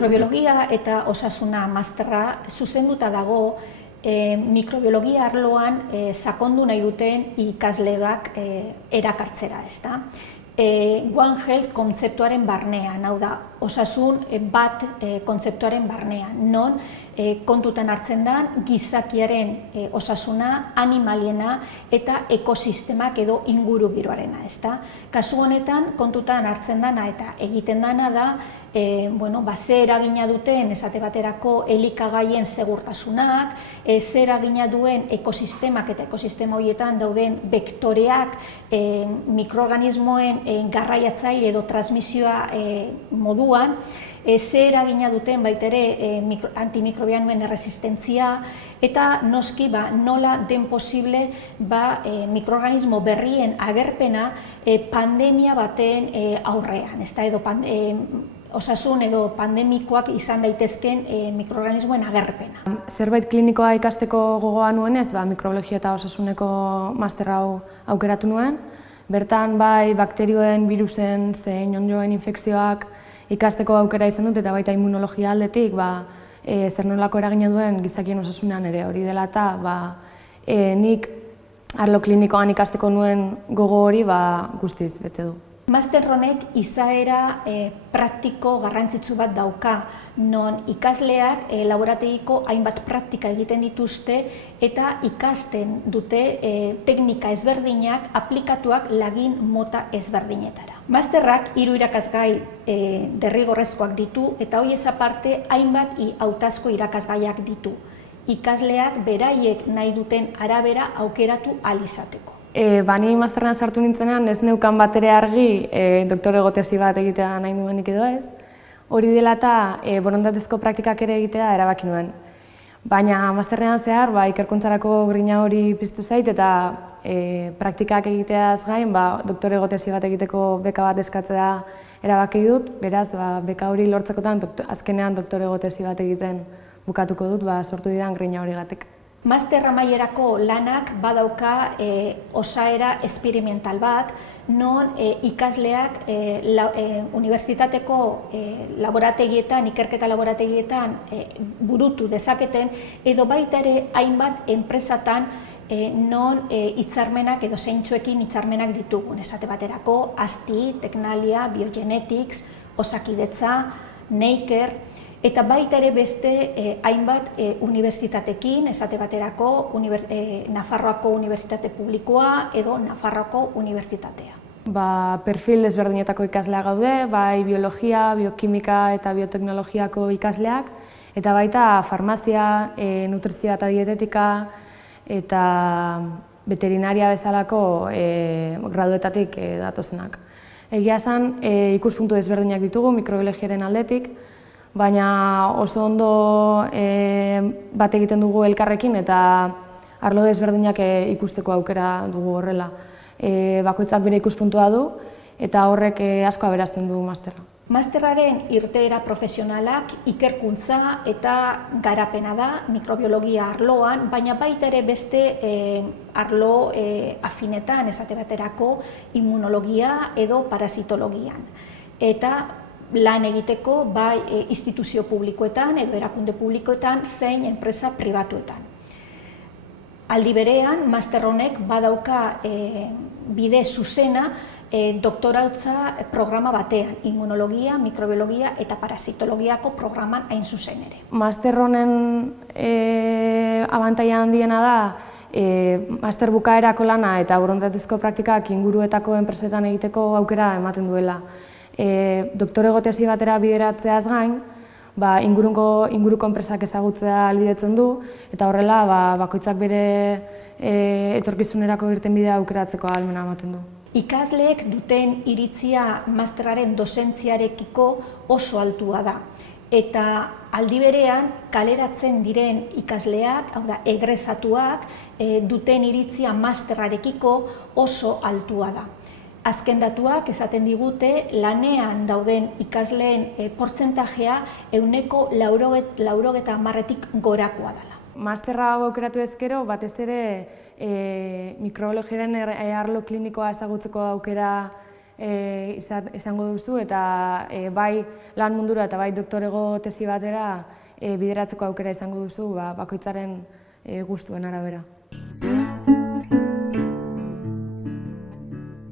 Mikrobiologia eta osasuna masterra zuzenduta dago mikrobiologia arloan sakondu nahi duten ikasleak erakartzera, ezta? One Health kontzeptuaren barnean, hau da, osasun bat kontzeptuaren barnean, non kontutan hartzen da gizakiaren osasuna, animaliena eta ekosistemak edo ingurugiroarena, ezta? Kasu honetan kontutan hartzen dana eta egiten dana da, ze eragina duten esate baterako elikagaien segurtasunak, ze eragina duen ekosistemak eta ekosistema horietan dauden vektoreak, mikroorganismoen garraiatzaile edo transmisioa moduan, ze eragina duten baitere antimikrobianoen erresistentzia eta noski nola den posible mikroorganismo berrien agerpena pandemia baten aurrean, edo osasun edo pandemikoak izan daitezken mikroorganismoen agerpena. Zerbait klinikoa ikasteko gogoa nuenez, mikrobiologia eta osasuneko master hau aukeratu nuen. Bertan bai bakterioen, virusen, zein onddoen infekzioak ikasteko aukera izan dut eta baita immunologia aldetik zer nolako eragina duen gizakien osasunean ere hori dela eta nik arlo klinikoan ikasteko nuen gogo hori guztiz bete du. Master honek izaera praktiko garrantzitsu bat dauka, non ikasleak laborategiko hainbat praktika egiten dituzte eta ikasten dute teknika ezberdinak aplikatuak lagin mota ezberdinetara. Masterrak 3 irakasgai derrigorrezkoak ditu eta horiez aparte hainbat hautazko irakasgaiak ditu. Ikasleak beraiek nahi duten arabera aukeratu ahal izateko. Ni masterrean sartu nintzenean ez neukan batere argi doktorego tesi bat egitea nahi nuenik edo ez. Hori dela eta borondatezko praktikak ere egitea erabaki nuen. Baina masterrean zehar ikerkuntzarako grina hori piztu zait eta praktikak egiteaz gain doktorego tesi bat egiteko beka bat eskatzea erabaki dut. Beraz, beka hori lortzekotan azkenean doktorego tesi bat egiten bukatuko dut sortu didan grina hori gatik. Master amaierako lanak badauka osaera esperimental bat, non ikasleak unibertsitateko laborategietan, ikerketa laborategietan burutu dezaketen, edo baita ere hainbat enpresatan non hitzarmenak edo zeintzuekin hitzarmenak ditugun. Esate baterako, ASTI, Tecnalia, Biogenetics, Osakidetza, Neiker, eta baita ere beste hainbat unibertsitatekin, esate baterako Nafarroako Unibertsitate Publikoa edo Nafarroako Unibertsitatea. Perfil ezberdinetako ikasleak gaude, bai biologia, biokimika eta bioteknologiako ikasleak, eta baita farmazia, nutrizioa eta dietetika eta veterinaria bezalako graduetatik datozenak. Egia esan, ikuspuntu ezberdinak ditugu mikrobiologiaren aldetik, baina oso ondo bat egiten dugu elkarrekin eta arlo desberdinak ikusteko aukera dugu horrela. Bakoitzak bere ikuspuntua du eta horrek asko aberazten du masterra. Masterraren irteera profesionalak ikerkuntza eta garapena da mikrobiologia arloan, baina baita ere beste arlo afinetan, esate baterako immunologia edo parasitologian. Eta lan egiteko bai instituzio publikoetan edo erakunde publikoetan zein enpresa pribatuetan. Aldi berean, master honek badauka bide zuzena doktorautza programa batean, immunologia, mikrobiologia eta parasitologiako programan hain zuzen ere. Master honen abantaila handiena da master bukaerako lana eta borondatezko praktikak inguruetako enpresetan egiteko aukera ematen duela. Doktorego tesi batera bideratzeaz gain, inguruko enpresak ezagutzea ahalbidetzen du eta horrela bakoitzak bere etorkizunerako irtenbidea aukeratzeko ahalmena ematen du. Ikasleek duten iritzia masterraren dozentziarekiko oso altua da. Eta aldi berean kaleratzen diren ikasleak, hau da, egresatuak, duten iritzia masterrarekiko oso altua da. Azken datuak esaten digute lanean dauden ikasleen portzentajea 90% gorakoa dela. Masterra hau aukeratu ezkero, batez ere mikrobiologiaren arlo klinikoa ezagutzeko aukera izango duzu eta bai lan mundura eta bai doktorego tesi batera bideratzeko aukera izango duzu bakoitzaren gustuen arabera.